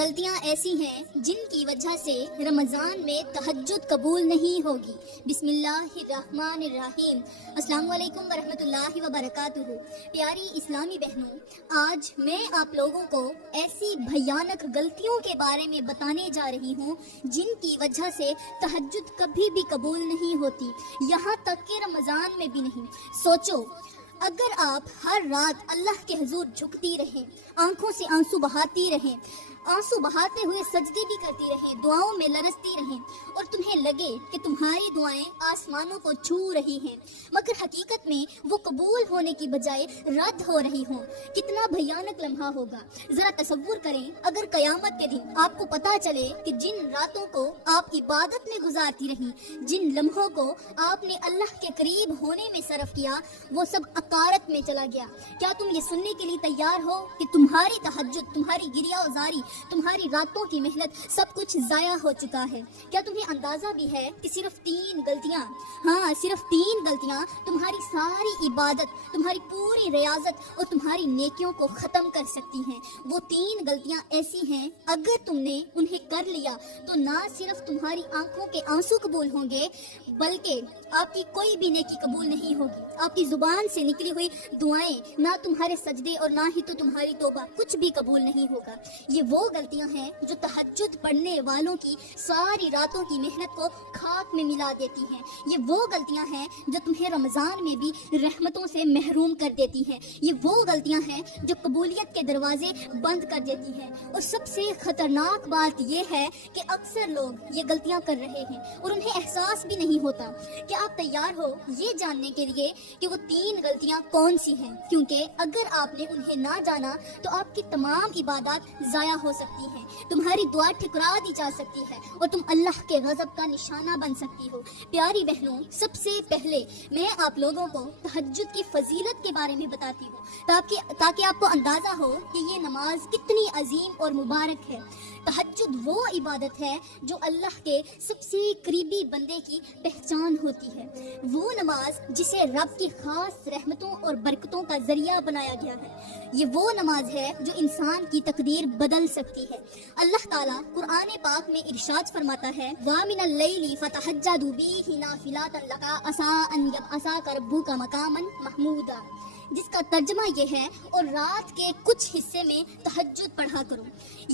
غلطیاں ایسی ہیں جن کی وجہ سے رمضان میں تہجد قبول نہیں ہوگی۔ بسم اللہ الرحمن الرحیم۔ السلام علیکم ورحمۃ اللہ وبرکاتہ۔ پیاری اسلامی بہنوں، آج میں آپ لوگوں کو ایسی بھیانک غلطیوں کے بارے میں بتانے جا رہی ہوں جن کی وجہ سے تہجد کبھی بھی قبول نہیں ہوتی، یہاں تک کہ رمضان میں بھی نہیں۔ سوچو، اگر آپ ہر رات اللہ کے حضور جھکتی رہیں، آنکھوں سے آنسو بہاتی رہیں، آنسو بہاتے ہوئے سجدے بھی کرتی رہیں، دعاؤں میں لرزتی رہیں، اور تمہیں لگے کہ تمہاری دعائیں آسمانوں کو چھو رہی ہیں مگر حقیقت میں وہ قبول ہونے کی بجائے رد ہو رہی ہوں، کتنا بھیانک لمحہ ہوگا۔ ذرا تصور کریں، اگر قیامت کے دن آپ کو پتا چلے کہ جن راتوں کو آپ عبادت میں گزارتی رہیں، جن لمحوں کو آپ نے اللہ کے قریب ہونے میں صرف کیا، وہ سب عقارت میں چلا گیا۔ کیا تم یہ سننے کے لیے تیار ہو کہ تمہاری تہجد، تمہاری گریہ وزاری، تمہاری راتوں کی محنت سب کچھ ضائع ہو چکا ہے؟ کیا تمہیں اندازہ بھی ہے کہ صرف 3 غلطیاں، ہاں صرف 3 غلطیاں تمہاری ساری عبادت، تمہاری پوری ریاضت اور تمہاری نیکیوں کو ختم کر سکتی ہیں؟ وہ 3 غلطیاں ایسی ہیں، اگر تم نے انہیں کر لیا تو نہ صرف تمہاری آنکھوں کے آنسو قبول ہوں گے بلکہ آپ کی کوئی بھی نیکی قبول نہیں ہوگی۔ آپ کی زبان سے نکلی ہوئی دعائیں، نہ تمہارے سجدے اور نہ ہی تو تمہاری توبہ، کچھ بھی قبول نہیں ہوگا۔ یہ وہ غلطیاں ہیں جو تہجد پڑھنے والوں کی ساری راتوں کی محنت کو خاک میں ملا دیتی ہیں۔ یہ وہ غلطیاں ہیں جو تمہیں رمضان میں بھی رحمتوں سے محروم کر دیتی ہیں۔ یہ وہ غلطیاں ہیں جو قبولیت کے دروازے بند کر دیتی ہیں۔ اور سب سے خطرناک بات یہ ہے کہ اکثر لوگ یہ غلطیاں کر رہے ہیں اور انہیں احساس بھی نہیں ہوتا۔ کہ آپ تیار ہو یہ جاننے کے لیے کہ وہ 3 غلطیاں کون سی ہیں؟ کیونکہ اگر آپ نے انہیں نہ جانا تو آپ کی تمام عبادات ضائع ہو سکتی ہیں، تمہاری دعا ٹھکرا دی جا سکتی ہے اور تم اللہ کے غضب کا نشانہ بن سکتی ہو۔ پیاری بہنوں، سب سے پہلے میں آپ لوگوں کو تہجد کی فضیلت کے بارے میں بتاتی ہوں تاکہ آپ کو اندازہ ہو کہ یہ نماز کتنی عظیم اور مبارک ہے۔ تہجد وہ عبادت ہے جو اللہ کے سب سے قریبی بندے کی پہچان ہوتی ہے، وہ نماز جسے رب کی خاص رحمتوں اور برکتوں کا ذریعہ بنایا گیا ہے۔ یہ وہ نماز ہے جو انسان کی تقدیر بدل سکتی ہے۔ اللہ تعالیٰ قرآن پاک میں ارشاد فرماتا ہے، وَمِنَ اللَّيْلِ فَتَهَجَّدُوا بِهِ نَافِلَةً لَكَ عَسَىٰ أَن يَبْعَثَكَ رَبُّكَ مَقَامًا مَحْمُودًا، جس کا ترجمہ یہ ہے، اور رات کے کچھ حصے میں تہجد پڑھا کرو،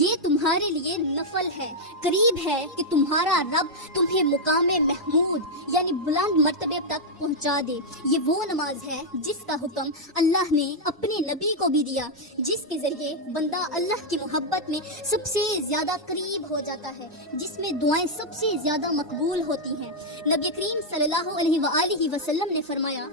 یہ تمہارے لیے نفل ہے، قریب ہے کہ تمہارا رب تمہیں مقام محمود یعنی بلند مرتبے تک پہنچا دے۔ یہ وہ نماز ہے جس کا حکم اللہ نے اپنے نبی کو بھی دیا، جس کے ذریعے بندہ اللہ کی محبت میں سب سے زیادہ قریب ہو جاتا ہے، جس میں دعائیں سب سے زیادہ مقبول ہوتی ہیں۔ نبی کریم صلی اللہ علیہ وآلہ وسلم نے فرمایا،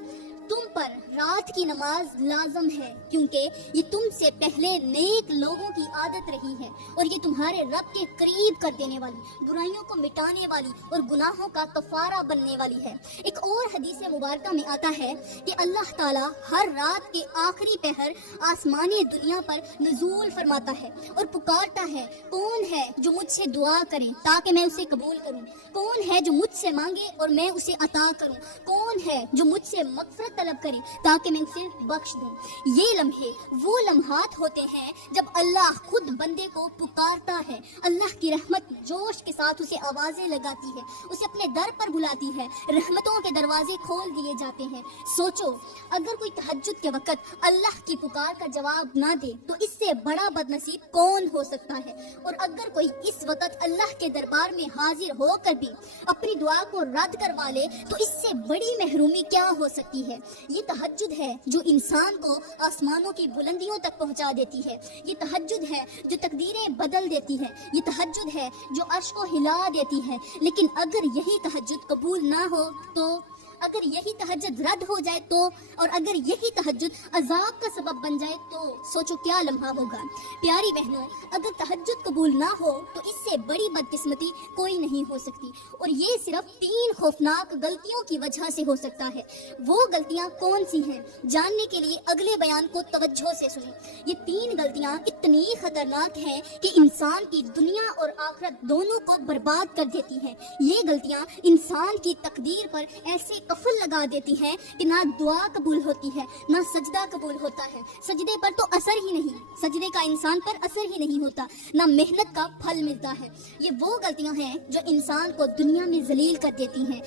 تم پر رات کی نماز لازم ہے کیونکہ یہ تم سے پہلے نیک لوگوں کی عادت رہی ہے اور یہ تمہارے رب کے قریب کر دینے والی، برائیوں کو مٹانے والی اور گناہوں کا کفارہ بننے والی ہے۔ ایک اور حدیث مبارکہ میں آتا ہے کہ اللہ تعالیٰ ہر رات کے آخری پہر آسمانی دنیا پر نزول فرماتا ہے اور پکارتا ہے، کون ہے جو مجھ سے دعا کرے تاکہ میں اسے قبول کروں؟ کون ہے جو مجھ سے مانگے اور میں اسے عطا کروں؟ کون ہے جو مجھ سے مغفرت طلب کرے تاکہ میں اسے بخش دوں؟ یہ لمحے وہ لمحات ہوتے ہیں جب اللہ خود بندے کو پکارتا ہے، اللہ کی رحمت جوش کے ساتھ اسے آوازیں لگاتی ہے، اسے اپنے در پر بلاتی ہے، رحمتوں کے دروازے کھول دیے جاتے ہیں۔ سوچو، اگر کوئی تہجد کے وقت اللہ کی پکار کا جواب نہ دے تو اس سے بڑا بد نصیب کون ہو سکتا ہے؟ اور اگر کوئی اس وقت اللہ کے دربار میں حاضر ہو کر بھی اپنی دعا کو رد کروا لے تو اس سے بڑی محرومی کیا ہو سکتی ہے؟ یہ تہجد ہے جو انسان کو آسمانوں کی بلندیوں تک پہنچا دیتی ہے، یہ تہجد ہے جو تقدیریں بدل دیتی ہے، یہ تہجد ہے جو عرش کو ہلا دیتی ہے۔ لیکن اگر یہی تہجد قبول نہ ہو تو، اگر یہی تہجد رد ہو جائے تو، اور اگر یہی تہجد عذاب کا سبب بن جائے تو سوچو کیا لمحہ ہوگا۔ پیاری بہنوں، اگر تہجد قبول نہ ہو تو اس سے بڑی بدقسمتی کوئی نہیں ہو سکتی، اور یہ صرف 3 خوفناک غلطیوں کی وجہ سے ہو سکتا ہے۔ وہ غلطیاں کون سی ہیں؟ جاننے کے لیے اگلے بیان کو توجہ سے سنیں۔ یہ 3 غلطیاں اتنی خطرناک ہیں کہ انسان کی دنیا اور آخرت دونوں کو برباد کر دیتی ہیں۔ یہ غلطیاں انسان کی تقدیر پر ایسے قفل لگا دیتی ہیں کہ نہ دعا قبول ہوتی ہے نہ سجدہ قبول ہوتا ہے. سجدے پر تو اثر ہی نہیں, سجدے کا انسان پر اثر ہی نہیں ہوتا, نہ محنت کا پھل ملتا ہے. یہ وہ غلطیاں ہیں جو انسان کو دنیا میں ذلیل کر دیتی ہیں,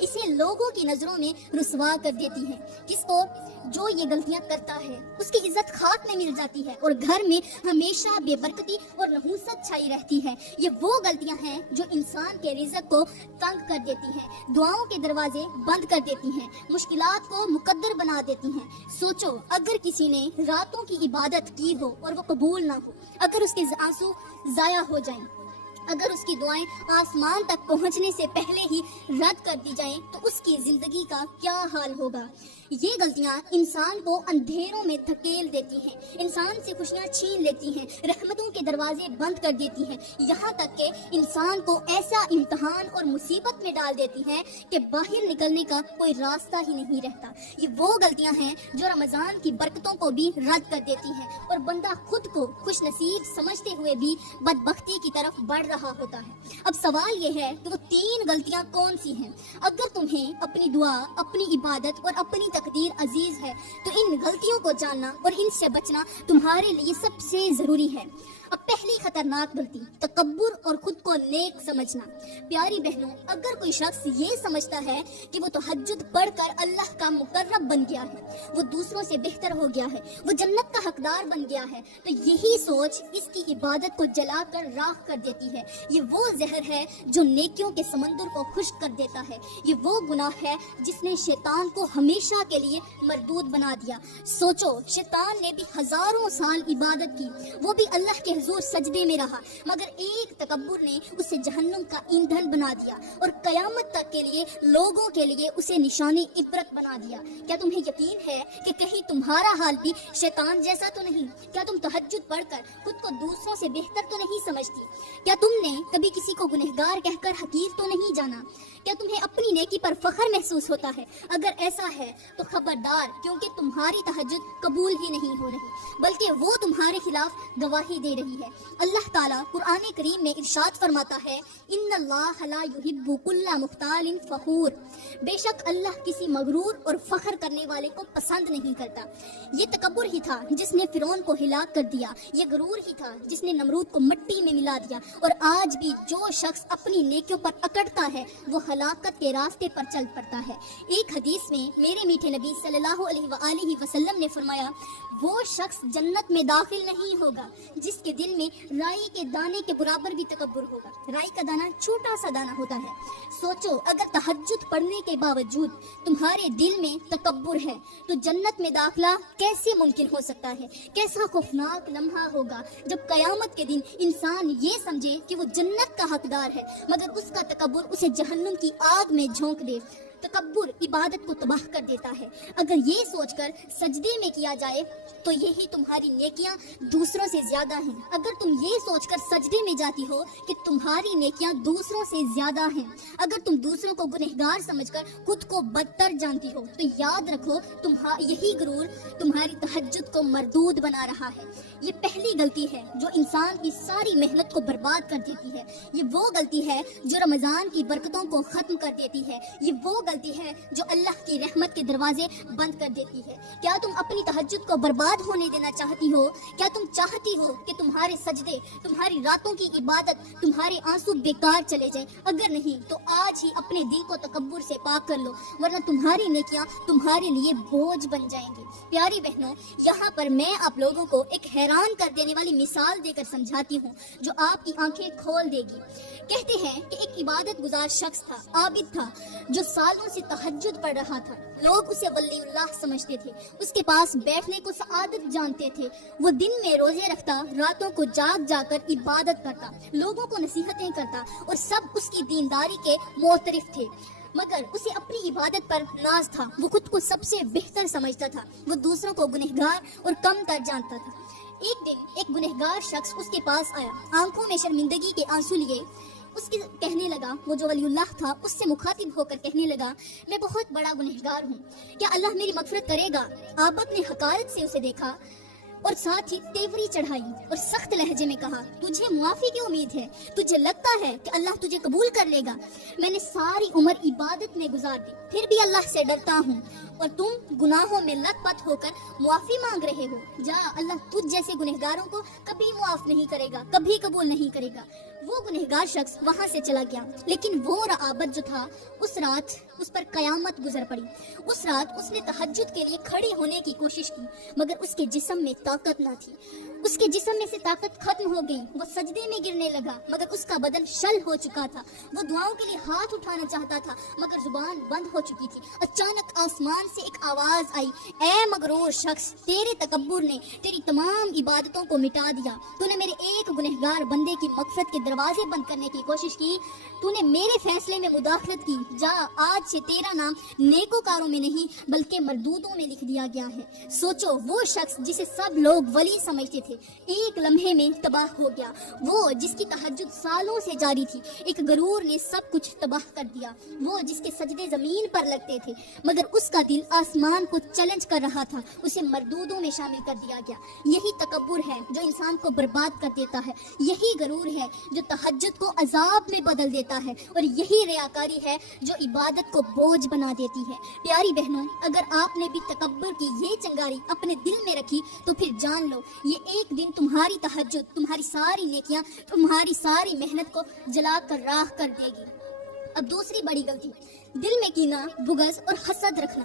اسے لوگوں کی نظروں میں رسوا کر دیتی ہیں. کس کو جو یہ غلطیاں کرتا ہے اس کی عزت خاک میں مل جاتی ہے اور گھر میں ہمیشہ بے برکتی اور نحوست چھائی رہتی ہے. یہ وہ غلطیاں ہیں جو انسان کے رزق کو تنگ کر دیتی ہیں, دعاؤں کے دروازے بند کر دیتی ہیں, مشکلات کو مقدر بنا دیتی ہیں. سوچو اگر کسی نے راتوں کی عبادت کی ہو اور وہ قبول نہ ہو, اگر اس کے آنسو ضائع ہو جائیں, اگر اس کی دعائیں آسمان تک پہنچنے سے پہلے ہی رد کر دی جائیں تو اس کی زندگی کا کیا حال ہوگا. یہ غلطیاں انسان کو اندھیروں میں دھکیل دیتی ہیں, انسان سے خوشیاں چھین لیتی ہیں, رحمتوں کے دروازے بند کر دیتی ہیں, یہاں تک کہ انسان کو ایسا امتحان اور مصیبت میں ڈال دیتی ہیں کہ باہر نکلنے کا کوئی راستہ ہی نہیں رہتا. یہ وہ غلطیاں ہیں جو رمضان کی برکتوں کو بھی رد کر دیتی ہیں اور بندہ خود کو خوش نصیب سمجھتے ہوئے بھی بدبختی کی طرف بڑھ رہا ہوتا ہے. اب سوال یہ ہے کہ وہ 3 غلطیاں کون سی ہیں؟ اگر تمہیں اپنی دعا, اپنی عبادت اور اپنی تقدیر عزیز ہے تو ان غلطیوں کو جاننا اور ان سے بچنا تمہارے لیے سب سے ضروری ہے. اب پہلی خطرناک غلطی, تکبر اور خود کو نیک سمجھنا. پیاری بہنوں, اگر کوئی شخص یہ سمجھتا ہے کہ وہ تہجد پڑھ کر اللہ کا مقرب بن گیا ہے, وہ دوسروں سے بہتر ہو گیا ہے, وہ جنت کا حقدار بن گیا ہے, تو یہی سوچ اس کی عبادت کو جلا کر راکھ کر دیتی ہے. یہ وہ زہر ہے جو نیکیوں کے سمندر کو خشک کر دیتا ہے. یہ وہ گناہ ہے جس نے شیطان کو ہمیشہ کے لیے مردود بنا دیا. سوچو, شیطان نے بھی ہزاروں سال عبادت کی, وہ بھی اللہ کے حضور سجدے میں رہا, مگر ایک تکبر نے اسے جہنم کا ایندھن بنا دیا اور قیامت تک کے لیے لوگوں کے لیے اسے نشانی عبرت بنا دیا. کیا تمہیں یقین ہے کہ کہیں تمہارا حال بھی شیطان جیسا تو نہیں؟ کیا تم تہجد پڑھ کر خود کو دوسروں سے بہتر تو نہیں سمجھتی؟ کیا تم نے کبھی کسی کو گنہگار کہہ کر حقیر تو نہیں جانا؟ کیا تمہیں اپنی نیکی پر فخر محسوس ہوتا ہے؟ اگر ایسا ہے تو خبردار, کیونکہ تمہاری تہجد قبول ہی نہیں ہو رہی بلکہ وہ تمہارے خلاف گواہی دے رہی ہے. اللہ تعالیٰ قرآن کریم میں ارشاد فرماتا ہے, ان اللہ لا یحب کل مختال فخور, بے شک اللہ کسی مغرور اور فخر کرنے والے کو پسند نہیں کرتا. یہ تکبر ہی تھا جس نے فرعون کو ہلاک کر دیا, یہ غرور ہی تھا جس نے نمرود کو مٹی میں ملا دیا, اور آج بھی جو شخص اپنی نیکیوں پر اکڑتا ہے وہ ہلاکت کے راستے پر چل پڑتا ہے. ایک حدیث میں میرے میٹھے نبی صلی اللہ علیہ وآلہ وسلم نے فرمایا, وہ شخص جنت میں داخل نہیں ہوگا جس کے دل میں رائی کے دانے کے برابر بھی تکبر ہوگا. رائی کا دانہ چھوٹا سا دانہ ہوتا ہے. سوچو, اگر تہجد پڑھنے کے باوجود تمہارے دل میں تکبر ہے تو جنت میں داخلہ کیسے ممکن ہو سکتا ہے؟ کیسا خوفناک لمحہ ہوگا جب قیامت کے دن انسان یہ سمجھے کہ وہ جنت کا حقدار ہے مگر اس کا تکبر اسے جہنم کی آگ میں جھونک دے. تکبر عبادت کو تباہ کر دیتا ہے. اگر یہ سوچ کر سجدے میں کیا جائے تو یہی تمہاری نیکیاں دوسروں سے زیادہ ہیں. اگر تم یہ سوچ کر سجدے میں جاتی ہو کہ تمہاری نیکیاں دوسروں سے زیادہ ہیں, اگر تم دوسروں کو گنہگار سمجھ کر خود کو بدتر جانتی ہو, تو یاد رکھو یہی غرور تمہاری تہجد کو مردود بنا رہا ہے. یہ پہلی غلطی ہے جو انسان کی ساری محنت کو برباد کر دیتی ہے. یہ وہ غلطی ہے جو رمضان کی برکتوں کو ختم کر دیتی ہے. یہ وہ غلطی ہے جو اللہ کی رحمت کے دروازے بند کر دیتی ہے. کیا تم اپنی تہجد کو برباد ہونے دینا چاہتی ہو؟ کیا تم چاہتی ہو کہ تمہارے سجدے, تمہاری راتوں کی عبادت, تمہارے آنسو بیکار چلے جائیں؟ اگر نہیں تو آج ہی اپنے دل کو تکبر سے پاک کر لو, ورنہ تمہاری نیکیاں تمہارے لیے بوجھ بن جائیں گی. پیاری بہنوں, یہاں پر میں آپ لوگوں کو ایک حیران کر دینے والی مثال دے کر سمجھاتی ہوں جو آپ کی آنکھیں کھول دے گی. کہتے ہیں کہ ایک عبادت گزار شخص تھا, عابد تھا, جو سالوں سے تہجد پڑھ رہا تھا. لوگ اسے ولی اللہ سمجھتے تھے, اس کے پاس بیٹھنے کو سعادت جانتے تھے. وہ دن میں روزے رکھتا, راتوں کو جاگ جا کر عبادت کرتا, لوگوں کو نصیحتیں کرتا اور سب اس کی دینداری کے معترف تھے. مگر اسے اپنی عبادت پر ناز تھا. وہ خود کو سب سے بہتر سمجھتا تھا. وہ دوسروں کو گنہگار اور کم تر جانتا تھا. ایک دن ایک گنہگار شخص اس کے پاس آیا, آنکھوں میں شرمندگی کے آنسو لیے. اس کے کہنے لگا, وہ جو ولی اللہ تھا اس سے مخاطب ہو کر کہنے لگا, میں بہت بڑا گنہگار ہوں, کیا اللہ میری مغفرت کرے گا؟ عابد نے حقارت سے اسے دیکھا. اور ساتھ ہی تیوری چڑھائی اور سخت لہجے میں کہا تجھے معافی کی امید ہے؟ تجھے لگتا ہے کہ اللہ تجھے قبول کر لے گا؟ میں نے ساری عمر عبادت میں گزار دی، پھر بھی اللہ سے ڈرتا ہوں، اور تم گناہوں میں لت پت ہو کر معافی مانگ رہے ہو۔ جا، اللہ تجھ جیسے گنہگاروں کو کبھی معاف نہیں کرے گا، کبھی قبول نہیں کرے گا۔ وہ گنہگار شخص وہاں سے چلا گیا، لیکن وہ رعابت جو تھا اس رات اس پر قیامت گزر پڑی۔ اس رات اس نے تہجد کے لیے کھڑے ہونے کی کوشش کی، مگر اس کے جسم میں طاقت نہ تھی۔ اس کے جسم میں سے طاقت ختم ہو گئی، وہ سجدے میں گرنے لگا، مگر اس کا بدن شل ہو چکا تھا۔ وہ دعاؤں کے لیے ہاتھ اٹھانا چاہتا تھا، مگر زبان بند ہو چکی تھی۔ اچانک آسمان سے ایک آواز آئی، اے مغرور شخص، تیرے تکبر نے تیری تمام عبادتوں کو مٹا دیا۔ تو نے میرے ایک گنہگار بندے کی مغفرت کے دروازے بند کرنے کی کوشش کی، تو نے میرے فیصلے میں مداخلت کی۔ جا، آج سے تیرا نام نیکوکاروں میں نہیں بلکہ مردودوں میں لکھ دیا گیا ہے۔ سوچو، وہ شخص جسے سب لوگ ولی سمجھتے تھے ایک لمحے میں تباہ ہو گیا۔ وہ جس کی تہجد سالوں سے جاری تھی، ایک غرور نے سب کچھ تباہ کر دیا۔ وہ جس کے سجدے زمین پر لگتے تھے، مگر اس کا دل آسمان کو چیلنج کر رہا تھا، اسے مردودوں میں شامل کر دیا گیا۔ یہی تکبر ہے جو انسان کو برباد کر دیتا ہے، یہی غرور ہے جو تہجد کو عذاب میں بدل دیتا ہے، اور یہی ریاکاری ہے جو عبادت کو بوجھ بنا دیتی ہے۔ پیاری بہنوں، اگر آپ نے بھی تکبر کی یہ چنگاری اپنے دل میں رکھی تو پھر جان لو یہ ایک دن تمہاری تہجد، تمہاری ساری نیکیاں، تمہاری ساری محنت کو جلا کر راکھ کر دے گی۔ اب دوسری بڑی غلطی، دل میں کینہ، بغض اور حسد رکھنا۔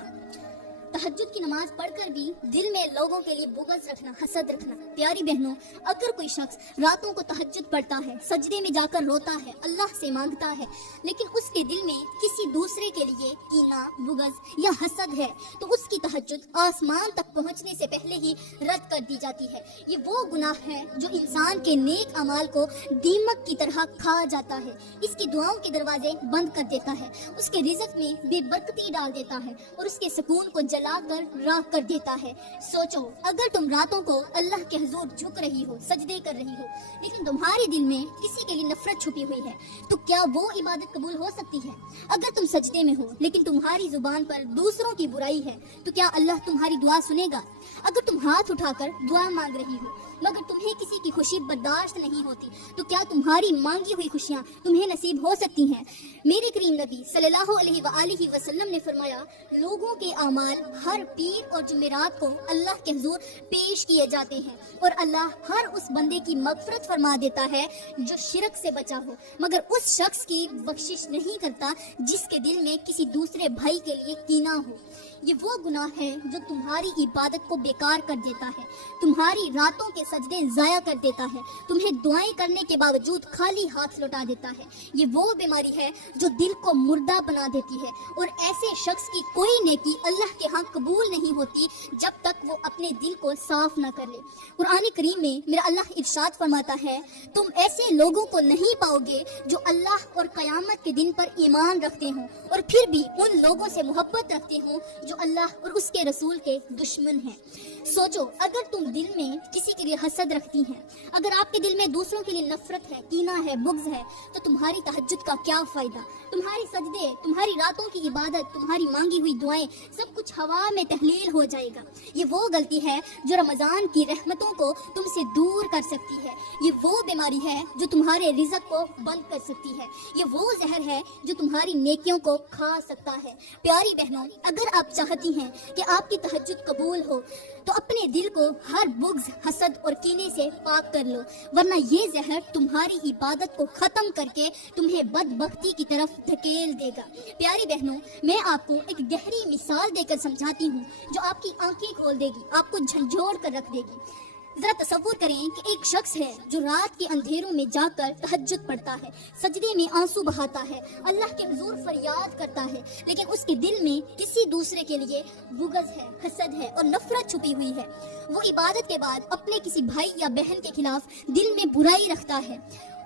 تہجد کی نماز پڑھ کر بھی دل میں لوگوں کے لیے بغض رکھنا، حسد رکھنا۔ پیاری بہنوں، اگر کوئی شخص راتوں کو تہجد پڑھتا ہے، سجدے میں جا کر روتا ہے، اللہ سے مانگتا ہے، لیکن اس کے دل میں کسی دوسرے کے لیے کینہ، بغض یا حسد ہے، تو اس کی تہجد آسمان تک پہنچنے سے پہلے ہی رد کر دی جاتی ہے۔ یہ وہ گناہ ہے جو انسان کے نیک اعمال کو دیمک کی طرح کھا جاتا ہے، اس کی دعاؤں کے دروازے بند کر دیتا ہے، اس کے رزق میں بے برکتی ڈال دیتا ہے، اور اس کے سکون کو جلا کر راکھ کر دیتا ہے۔ سوچو، اگر تم راتوں کو اللہ کے حضور جھک رہی ہو، سجدے کر رہی ہو، لیکن تمہارے دل میں کسی کے لیے نفرت چھپی ہوئی ہے، تو کیا وہ عبادت قبول ہو سکتی ہے؟ اگر تم سجدے میں ہو لیکن تمہاری زبان پر دوسروں کی برائی ہے، تو کیا اللہ تمہاری دعا سنے گا؟ اگر تم ہاتھ اٹھا کر دعا مانگ رہی ہو مگر تمہیں کسی کی خوشی برداشت نہیں ہوتی، تو کیا تمہاری مانگی ہوئی خوشیاں تمہیں نصیب ہو سکتی ہیں؟ میرے کریم نبی صلی اللہ علیہ وآلہ وسلم نے فرمایا، لوگوں کے اعمال ہر پیر اور جمعرات کو اللہ کے حضور پیش کیے جاتے ہیں، اور اللہ ہر اس بندے کی مغفرت فرما دیتا ہے جو شرک سے بچا ہو، مگر اس شخص کی بخشش نہیں کرتا جس کے دل میں کسی دوسرے بھائی کے لیے کینہ ہو۔ یہ وہ گناہ ہے جو تمہاری عبادت کو بیکار کر دیتا ہے، تمہاری راتوں کے سجدے ضائع کر دیتا ہے، تمہیں دعائیں کرنے کے باوجود خالی ہاتھ لوٹا دیتا ہے۔ یہ وہ بیماری ہے جو دل کو مردہ بنا دیتی ہے، اور ایسے شخص کی کوئی نیکی اللہ کے ہاں قبول نہیں ہوتی جب تک وہ اپنے دل کو صاف نہ کر لے۔ قرآن کریم میں میرا اللہ ارشاد فرماتا ہے، تم ایسے لوگوں کو نہیں پاؤ گے جو اللہ اور قیامت کے دن پر ایمان رکھتے ہوں اور پھر بھی ان لوگوں سے محبت رکھتے ہوں جو اللہ اور اس کے رسول کے دشمن ہیں۔ سوچو، اگر تم دل میں کسی کے لیے حسد رکھتی ہیں، اگر آپ کے دل میں دوسروں کے لیے نفرت ہے، کینہ ہے، بغض ہے، تو تمہاری تہجد کا کیا فائدہ؟ تمہاری سجدے، تمہاری راتوں کی عبادت، تمہاری مانگی ہوئی دعائیں، سب کچھ ہوا میں تحلیل ہو جائے گا۔ یہ وہ غلطی ہے جو رمضان کی رحمتوں کو تم سے دور کر سکتی ہے، یہ وہ بیماری ہے جو تمہارے رزق کو بند کر سکتی ہے، یہ وہ زہر ہے جو تمہاری نیکیوں کو کھا سکتا ہے۔ پیاری بہنوں، اگر آپ چاہتی ہیں کہ آپ کی تہجد قبول ہو تو اپنے دل کو ہر بغض، حسد اور کینے سے پاک کر لو، ورنہ یہ زہر تمہاری عبادت کو ختم کر کے تمہیں بدبختی کی طرف دھکیل دے گا۔ پیاری بہنوں، میں آپ کو ایک گہری مثال دے کر سمجھاتی ہوں جو آپ کی آنکھیں کھول دے گی، آپ کو جھنجھوڑ کر رکھ دے گی۔ ذرا تصور کریں کہ ایک شخص ہے جو رات کے اندھیروں میں جا کر تہجد پڑھتا ہے، سجدے میں آنسو بہاتا ہے، اللہ کے حضور فریاد کرتا ہے، لیکن اس کے دل میں کسی دوسرے کے لیے بغض ہے، حسد ہے اور نفرت چھپی ہوئی ہے۔ وہ عبادت کے بعد اپنے کسی بھائی یا بہن کے خلاف دل میں برائی رکھتا ہے،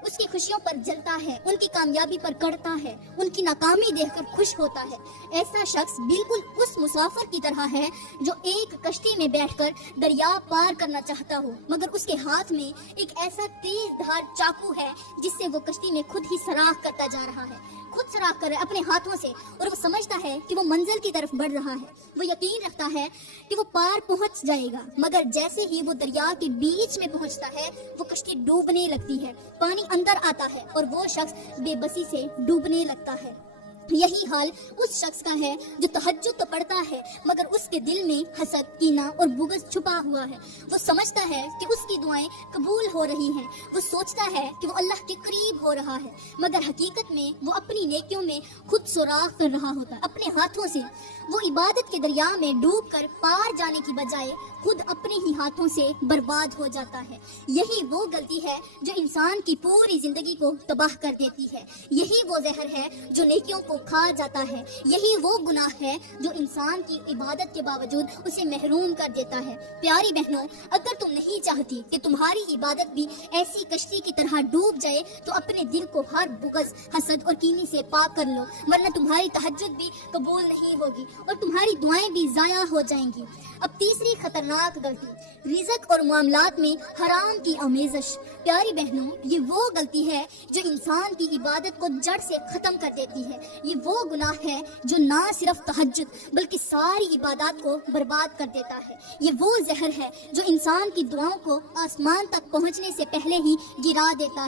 اس کی خوشیوں پر جلتا ہے، ان کی کامیابی پر کڑتا ہے، ان کی ناکامی دیکھ کر خوش ہوتا ہے۔ ایسا شخص بالکل اس مسافر کی طرح ہے جو ایک کشتی میں بیٹھ کر دریا پار کرنا چاہتا ہو، مگر اس کے ہاتھ میں ایک ایسا تیز دھار چاقو ہے جس سے وہ کشتی میں خود ہی سراخ کرتا جا رہا ہے، خود سراخ کر اپنے ہاتھوں سے، اور وہ سمجھتا ہے کہ وہ منزل کی طرف بڑھ رہا ہے۔ وہ یقین رکھتا ہے کہ وہ پار پہنچ جائے گا، مگر جیسے ہی وہ دریا کے بیچ میں پہنچتا ہے وہ کشتی ڈوبنے لگتی ہے، پانی اندر آتا ہے اور وہ شخص بے بسی سے ڈوبنے لگتا ہے۔ یہی حال اس شخص کا ہے جو تہجد تو پڑھتا ہے مگر اس کے دل میں حسد، کینہ اور بغض چھپا ہوا ہے۔ وہ سمجھتا ہے کہ اس کی دعائیں قبول ہو رہی ہیں، وہ سوچتا ہے کہ وہ اللہ کے قریب ہو رہا ہے، مگر حقیقت میں وہ اپنی نیکیوں میں خود سوراخ کر رہا ہوتا ہے اپنے ہاتھوں سے۔ وہ عبادت کے دریا میں ڈوب کر پار جانے کی بجائے خود اپنے ہی ہاتھوں سے برباد ہو جاتا ہے۔ یہی وہ غلطی ہے جو انسان کی پوری زندگی کو تباہ کر دیتی ہے، یہی وہ زہر ہے جو نیکیوں کو کھا جاتا ہے، یہی وہ گناہ ہے جو انسان کی عبادت کے باوجود اسے محروم کر دیتا ہے۔ پیاری بہنوں، اگر تم نہیں چاہتی کہ تمہاری عبادت بھی ایسی کشتی کی طرح ڈوب جائے تو اپنے دل کو ہر بغض، حسد اور کینی سے پاک کر لو، ورنہ تمہاری تہجد بھی قبول نہیں ہوگی اور تمہاری دعائیں بھی ضائع ہو جائیں گی۔ اب تیسری خطرناک غلطی، رزق اور معاملات میں حرام کی آمیزش۔ پیاری بہنوں، یہ وہ غلطی ہے جو انسان کی عبادت کو جڑ سے ختم کر دیتی ہے۔ یہ وہ گناہ ہے جو نہ صرف تہجد بلکہ ساری عبادات کو برباد کر دیتا ہے۔ یہ وہ زہر ہے جو انسان کی دعاؤں کو آسمان تک پہنچنے سے پہلے ہی گرا دیتا ہے۔